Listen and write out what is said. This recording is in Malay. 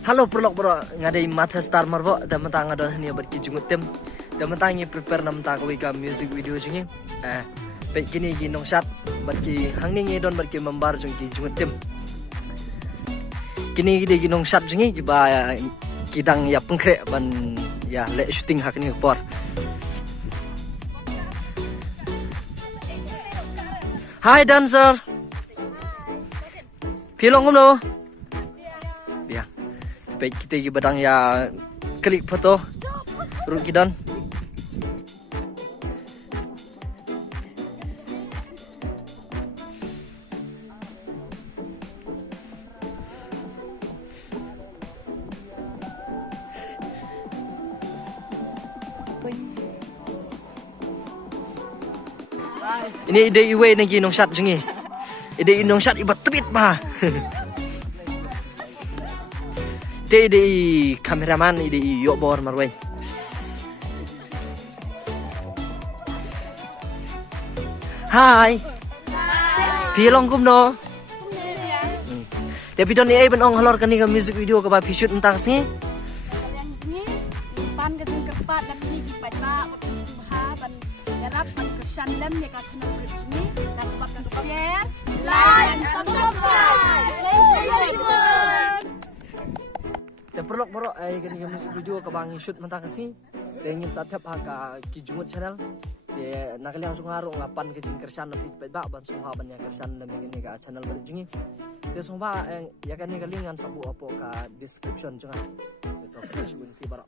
Halo perlok bro, ngadai mata star marbo, dan mentang ada hanya berkijungut tim, dan mentang ini prepare nam tak wika music video jungi, baik kini ginong shot, berki hangning don berki membar jungi jungut tim, kini kita ginong shot jungi, kita kidang ya pengkrek ban ya le shooting hak ni por. Hi dancer, pilong lo. Baik kita badang ya klik foto ruk kidon. Ini ide iwe nagi nong shot jungi. Ide nong shot ibat tebit mah. Ide kameraman ide yok bor marway. Hai. Pilong kum no. Tapi don ni ben ong halor kani ka music video ka ba shoot entang sini. Yang sini pan ka jeng kepat dan ni di pada pakai suha ban garap ban kesan dan ya ka channel clip sini dan pakai share, like, and subscribe. Dan perlu bro gani music video ka bang shoot mentang kasi ingin satap ka kijungut channel de nakali langsung ngaru ngapan ke jing kersan lebih ba ban soha ban ya kersan dan ini ka channel baru jingi de soha ya kan ni kalingan sabu apo ka description jangan itu aku juga bro.